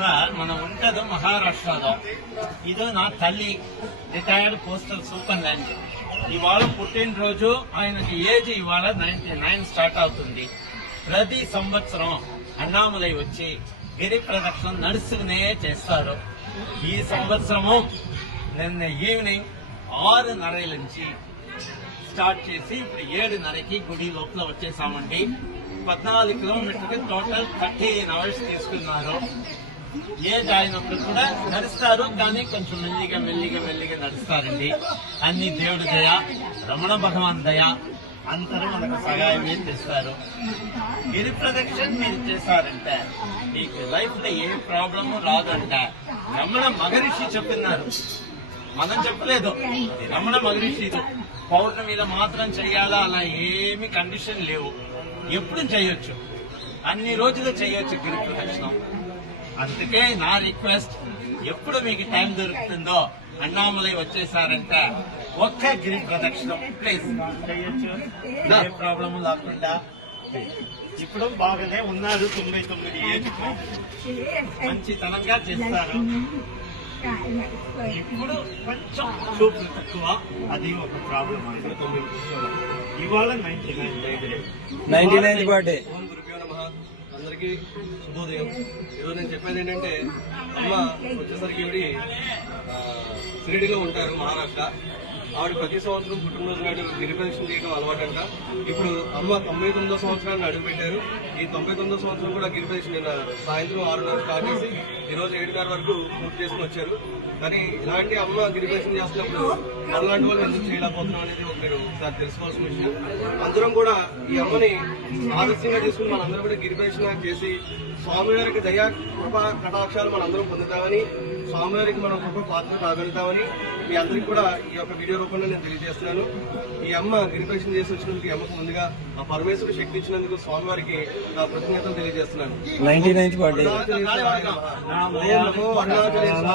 Sir మనం ఉంటది మహారాష్ట్రలో. ఇది నా తల్లి, రిటైర్డ్ పోస్టల్ సూపరింటెండెంట్. ఇవాళ పుట్టినరోజు, ఆయనకి ఏజ్ ఇవాళ 99 స్టార్ట్ అవుతుంది. ప్రతి సంవత్సరం అన్నామలై వచ్చి గిరి ప్రదక్షిణ నడుస్తూనే చేస్తారు. ఈ సంవత్సరము నిన్న ఈవినింగ్ 6:30 నుంచి స్టార్ట్ చేసి ఇప్పుడు 7:30కి గుడి లోపల వచ్చేసామండి. 14 కిలోమీటర్కి టోటల్ 13 అవర్స్ తీసుకున్నారు. ఏజ్ అయినప్పుడు కూడా నడుస్తారు, కానీ కొంచెం మెల్లిగా నడుస్తారండి. అన్ని దేవుడి దయ, రమణ భగవాన్ దయ, అందరూ మనకు సహాయమే చేస్తారు. గిరి ప్రదక్షిణ మీరు చేశారంటే మీకు లైఫ్ లో ఏ ప్రాబ్లము రాదంట. రమణ మహర్షి చెప్పినారు, మనం చెప్పలేదు. రమణ మహర్షి పౌర్ణమి మీద మాత్రం చెయ్యాలా, అలా ఏమి కండిషన్ లేవు. ఎప్పుడు చేయొచ్చు, అన్ని రోజులు చేయొచ్చు గిరి ప్రదక్షిణం. అందుకే నా రిక్వెస్ట్, ఎప్పుడు మీకు టైం దొరుకుతుందో అన్నామలై వచ్చేసారంటే ఒక్క గిరి ప్రదక్షిణం ప్లీజ్ చేయొచ్చు, ఏ ప్రాబ్లం లేకుండా. ఇప్పుడు బాగానే ఉన్నారు, 99 ఏజ్, మంచితనంగా చేస్తారు. ఇప్పుడు కొంచెం చూపులు తక్కువ, అది ఒక ప్రాబ్లం. ఇవాళ 99 బర్త్డే. అందరికీ శుభోదయం. ఈరోజు నేను చెప్పేది ఏంటంటే, అమ్మ వచ్చేసరికి ఈవిడి షిరిడిలో ఉంటారు, మహారాష్ట్ర. ఆవిడ ప్రతి సంవత్సరం పుట్టినరోజు నాడు గిరి ప్రదక్షిణ చేయడం అలవాటంట. ఇప్పుడు అమ్మ 99వ సంవత్సరాన్ని అడుగుపెట్టారు. ఈ 99వ సంవత్సరం కూడా గిరి ప్రదక్షిణ నిన్న సాయంత్రం 6:30 స్టార్ట్ చేసి ఈరోజు 7:30 వరకు పూర్తి చేసుకుని వచ్చారు. కానీ ఇలాంటి అమ్మ గిరి ప్రదక్షిణ చేస్తున్నప్పుడు అలాంటి వాళ్ళు ఎందుకు చేయలేకపోతున్నాం అనేది మీరు ఒకసారి తెలుసుకోవాల్సిన విషయం. అందరం కూడా ఈ అమ్మని ఆదర్శంగా తీసుకుని మనందరం కూడా గిరి ప్రదక్షిణ చేసి స్వామివారికి దయా కృప కటాక్షాలు మనందరం పొందుతామని, స్వామివారికి మనం కృప పాత్ర కాగలుగుతామని మీ అందరికీ కూడా ఈ యొక్క వీడియో రూపంలో నేను తెలియజేస్తున్నాను. ఈ అమ్మ గిరి ప్రదక్షిణ చేసి వచ్చినందుకు ఈ అమ్మకు ముందుగా ఆ పరమేశ్వరుడు శక్తి ఇచ్చినందుకు స్వామివారికి నా కృతజ్ఞతలు తెలియజేస్తున్నాను. 99th birthday. అరుణాచలేశ్వర.